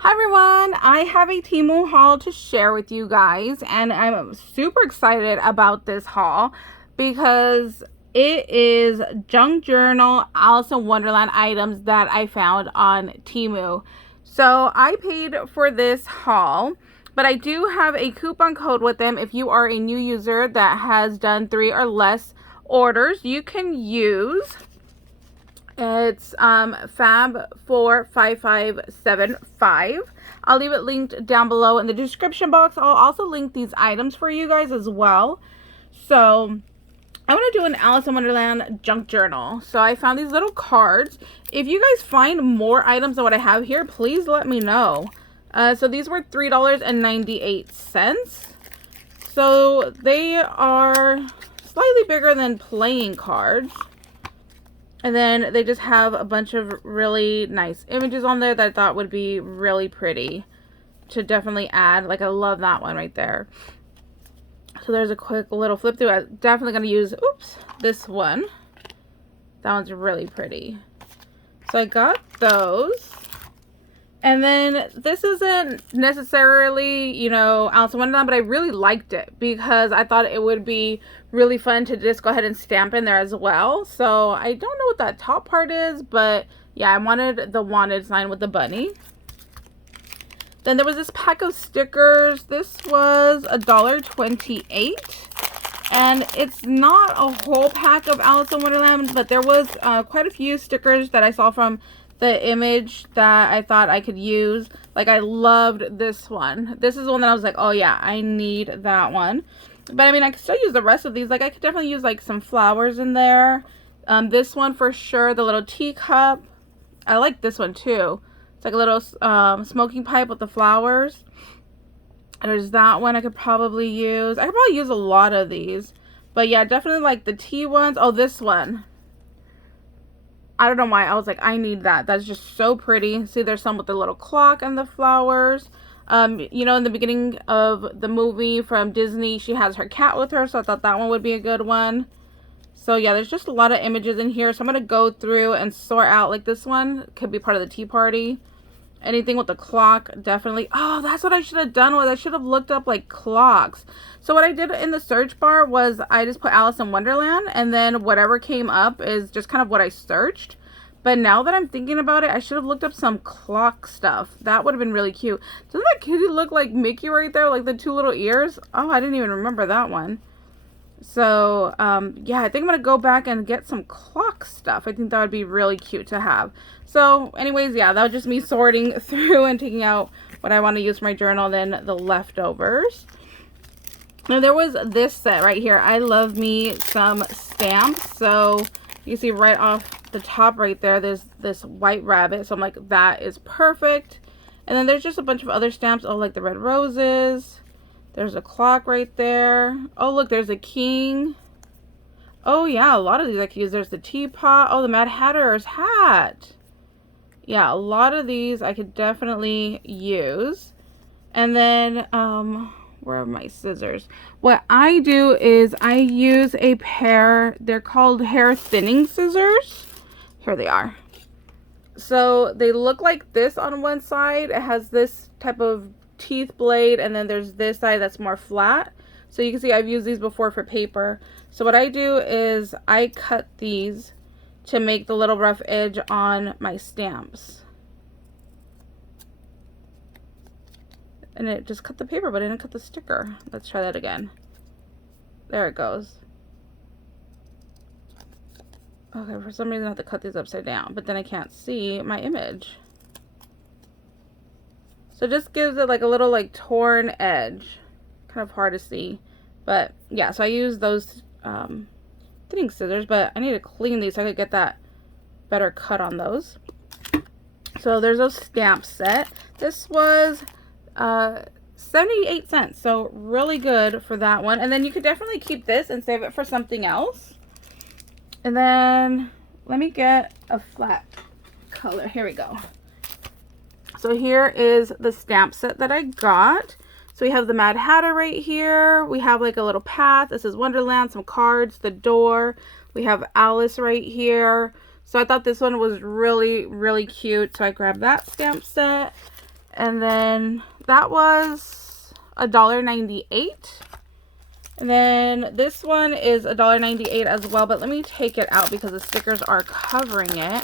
Hi everyone, I have a Temu haul to share with you guys, and I'm super excited about this haul because it is junk journal Alice in Wonderland items that I found on Temu. So I paid for this haul, but I do have a coupon code with them. If you are a new user that has done 3 or less orders, you can use it's fav45575. I'll leave it linked down below in the description box. I'll also link these items for you guys as well. So I want to do an Alice in Wonderland junk journal. So I found these little cards. If you guys find more items than what I have here, please let me know. So these were $3.98. So they are slightly bigger than playing cards. And then they just have a bunch of really nice images on there that I thought would be really pretty to definitely add. Like, I love that one right there. So there's a quick little flip through. I'm definitely going to use, this one. That one's really pretty. So I got those. And then this isn't necessarily, you know, Alice in Wonderland, but I really liked it because I thought it would be really fun to just go ahead and stamp in there as well. So I don't know what that top part is, but yeah, I wanted the wanted sign with the bunny. Then there was this pack of stickers. This was $1.28. And it's not a whole pack of Alice in Wonderland, but there was quite a few stickers that I saw from the image that I thought I could use. Like, I loved this one. This is the one that I was like, oh yeah, I need that one. But I mean, I could still use the rest of these. Like, I could definitely use like some flowers in there. This one for sure, the little teacup. I like this one too. It's like a little smoking pipe with the flowers. There's that one I could probably use. I could probably use a lot of these. But yeah, definitely like the tea ones. Oh, this one. I don't know why. I was like, I need that. That's just so pretty. See, there's some with the little clock and the flowers. You know, in the beginning of the movie from Disney, she has her cat with her. So I thought that one would be a good one. So yeah, there's just a lot of images in here. So I'm going to go through and sort out. Like, this one could be part of the tea party. Anything with the clock, definitely. Oh, that's what I should have done was I should have looked up like clocks. So what I did in the search bar was I just put Alice in Wonderland, and then whatever came up is just kind of what I searched. But now that I'm thinking about it, I should have looked up some clock stuff. That would have been really cute. Doesn't that kitty look like Mickey right there? Like the 2 little ears? Oh, I didn't even remember that one. So, yeah, I think I'm going to go back and get some clock stuff. I think that would be really cute to have. So, anyways, yeah, that was just me sorting through and taking out what I want to use for my journal, then the leftovers. Now, there was this set right here. I love me some stamps. So, you see right off the top right there, there's this white rabbit. So, I'm like, that is perfect. And then there's just a bunch of other stamps. Oh, like the red roses. There's a clock right there. Oh, look, there's a king. Oh, yeah, a lot of these I could use. There's the teapot. Oh, the Mad Hatter's hat. Yeah, a lot of these I could definitely use. And then, where are my scissors? What I do is I use a pair. They're called hair thinning scissors. Here they are. So they look like this on one side. It has this type of teeth blade, and then there's this side that's more flat. So you can see I've used these before for paper. So what I do is I cut these to make the little rough edge on my stamps. And it just cut the paper, but it didn't cut the sticker. Let's try that again. There it goes. Okay, for some reason I have to cut these upside down, but then I can't see my image. So it just gives it like a little like torn edge. Kind of hard to see. But yeah, so I use those thinning scissors, but I need to clean these so I could get that better cut on those. So there's those stamp set. This was 78 cents. So really good for that one. And then you could definitely keep this and save it for something else. And then let me get a flat color. Here we go. So here is the stamp set that I got. So we have the Mad Hatter right here. We have like a little path. This is Wonderland, some cards, the door. We have Alice right here. So I thought this one was really, really cute. So I grabbed that stamp set. And then that was $1.98. And then this one is $1.98 as well, but let me take it out because the stickers are covering it.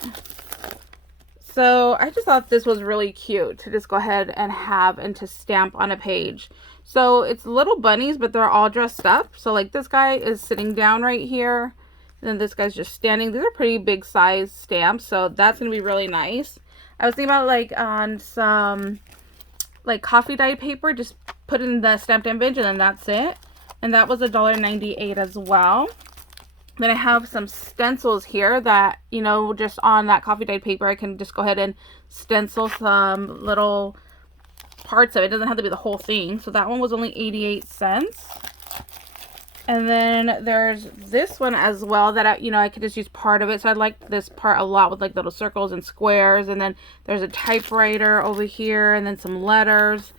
So I just thought this was really cute to just go ahead and have and to stamp on a page. So it's little bunnies, but they're all dressed up. So like this guy is sitting down right here, and then this guy's just standing. These are pretty big size stamps, so that's gonna be really nice. I was thinking about like on some like coffee dyed paper, just put in the stamped image and then that's it. And that was $1.98 as well. Then I have some stencils here that, you know, just on that coffee dyed paper, I can just go ahead and stencil some little parts of it. It doesn't have to be the whole thing. So that one was only 88 cents. And then there's this one as well that I could just use part of it. So I like this part a lot with like little circles and squares. And then there's a typewriter over here and then some letters.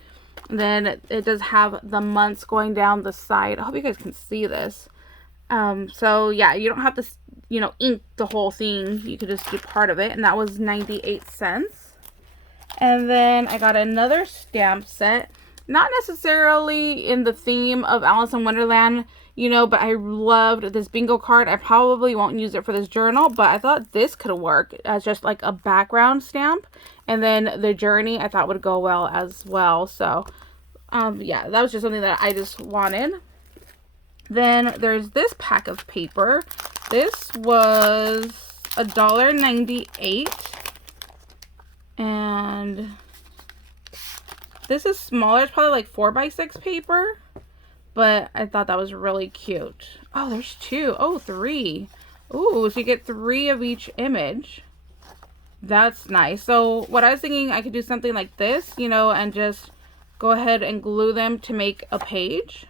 And then it does have the months going down the side. I hope you guys can see this. So yeah, you don't have to, ink the whole thing. You could just do part of it. And that was 98 cents. And then I got another stamp set. Not necessarily in the theme of Alice in Wonderland, but I loved this bingo card. I probably won't use it for this journal, but I thought this could work as just like a background stamp. And then the journey I thought would go well as well. So, yeah, that was just something that I just wanted. Then there's this pack of paper. This was $1.98. And this is smaller. It's probably like 4x6 paper. But I thought that was really cute. Oh, there's two. Oh, three. Ooh, so you get 3 of each image. That's nice. So what I was thinking, I could do something like this, and just go ahead and glue them to make a page.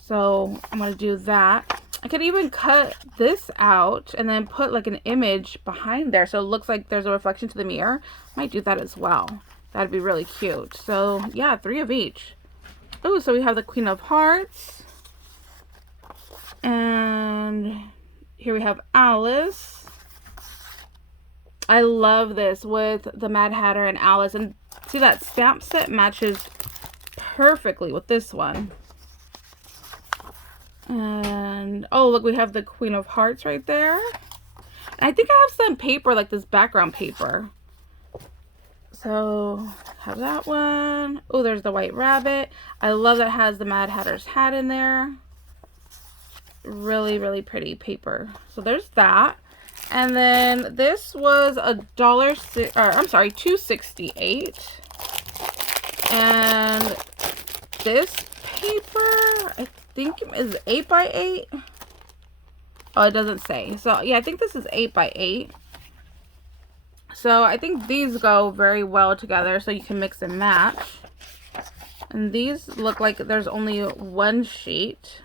So I'm going to do that. I could even cut this out and then put like an image behind there so it looks like there's a reflection to the mirror. Might do that as well. That'd be really cute. So yeah, 3 of each. Oh, so we have the Queen of Hearts. And here we have Alice. I love this with the Mad Hatter and Alice. And see, that stamp set matches perfectly with this one. And oh, look, we have the Queen of Hearts right there. And I think I have some paper, like this background paper. So have that one. Oh, there's the White Rabbit. I love that it has the Mad Hatter's hat in there. Really, really pretty paper. So there's that. And then this was $2.68. And this paper, I think is 8x8. Oh, it doesn't say. So yeah, I think this is 8x8. So I think these go very well together, so you can mix and match. And these look like there's only one sheet.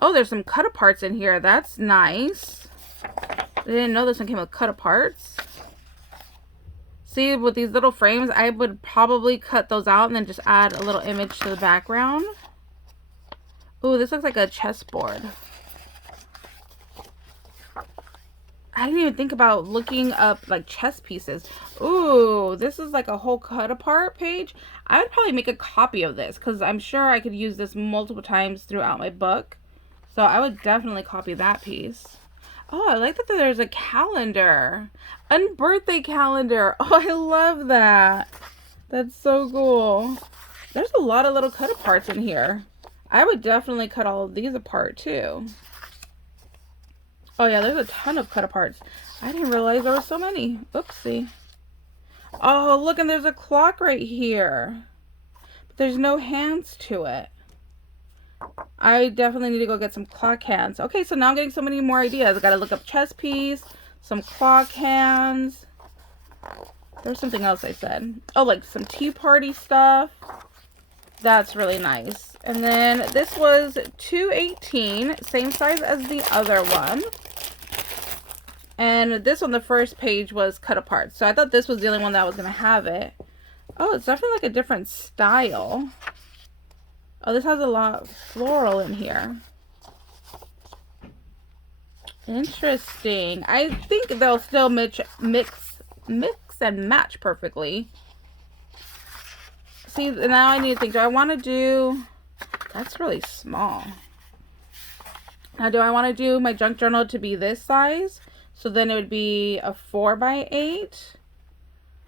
Oh, there's some cut-aparts in here. That's nice. I didn't know this one came with cut-aparts. See, with these little frames, I would probably cut those out and then just add a little image to the background. Ooh, this looks like a chessboard. I didn't even think about looking up like chess pieces. Ooh, this is like a whole cut apart page. I would probably make a copy of this because I'm sure I could use this multiple times throughout my book. So I would definitely copy that piece. Oh, I like that there's a calendar. A birthday calendar. Oh, I love that. That's so cool. There's a lot of little cut aparts in here. I would definitely cut all of these apart too. Oh yeah, there's a ton of cut aparts. I didn't realize there were so many. Oopsie. Oh, look, and there's a clock right here. But there's no hands to it. I definitely need to go get some clock hands. Okay, so now I'm getting so many more ideas. I gotta look up chess piece, some clock hands. There's something else I said. Oh, like some tea party stuff. That's really nice. And then this was $2.18, same size as the other one. And this one, the first page was cut apart. So I thought this was the only one that was going to have it. Oh, it's definitely like a different style. Oh, this has a lot of floral in here. Interesting. I think they'll still mix and match perfectly. See, now I need to think, do I want to do, that's really small. Now, do I want to do my junk journal to be this size? So then it would be a 4x8?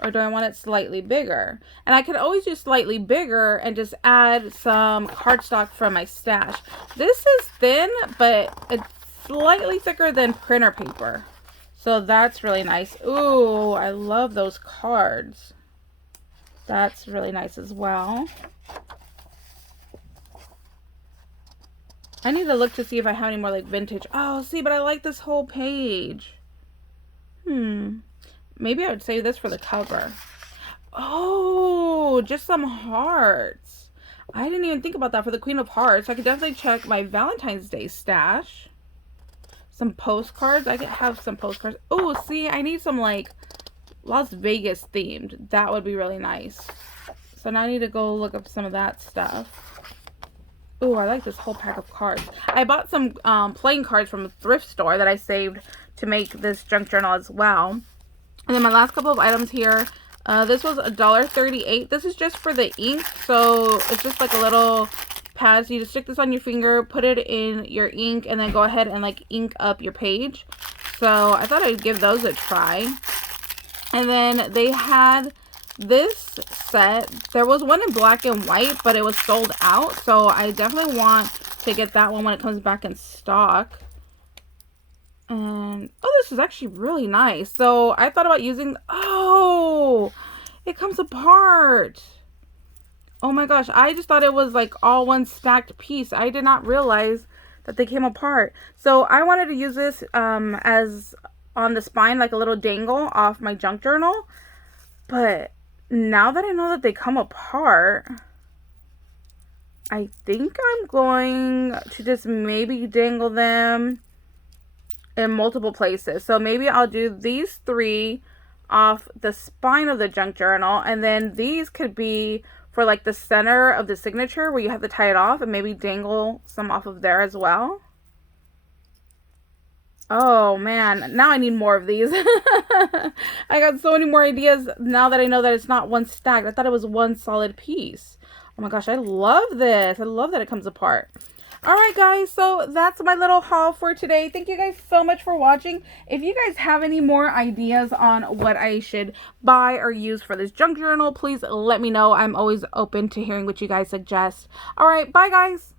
Or do I want it slightly bigger? And I could always do slightly bigger and just add some cardstock from my stash. This is thin, but it's slightly thicker than printer paper. So that's really nice. Ooh, I love those cards. That's really nice as well. I need to look to see if I have any more like vintage. Oh, see, but I like this whole page. Maybe I would save this for the cover. Oh, just some hearts. I didn't even think about that for the Queen of Hearts. I could definitely check my Valentine's Day stash. Some postcards. I could have some postcards. Oh, see, I need some like Las Vegas themed. That would be really nice. So now I need to go look up some of that stuff. Oh, I like this whole pack of cards. I bought some playing cards from a thrift store that I saved to make this junk journal as well. And then my last couple of items here. This was $1.38. This is just for the ink. So it's just like a little pad. So you just stick this on your finger, put it in your ink, and then go ahead and like ink up your page. So I thought I'd give those a try. And then they had this set. There was one in black and white, but it was sold out. So I definitely want to get that one when it comes back in stock. And oh, this is actually really nice. So I thought about using, oh, it comes apart. Oh my gosh, I just thought it was like all one stacked piece. I did not realize that they came apart. So I wanted to use this as on the spine, like a little dangle off my junk journal. But now that I know that they come apart, I think I'm going to just maybe dangle them in multiple places. So maybe I'll do these 3 off the spine of the junk journal, and then these could be for like the center of the signature where you have to tie it off, and maybe dangle some off of there as well. Oh man, now I need more of these. I got so many more ideas now that I know that it's not one stacked. I thought it was one solid piece. Oh my gosh, I love this. I love that it comes apart. Alright guys, so that's my little haul for today. Thank you guys so much for watching. If you guys have any more ideas on what I should buy or use for this junk journal, please let me know. I'm always open to hearing what you guys suggest. Alright, bye guys.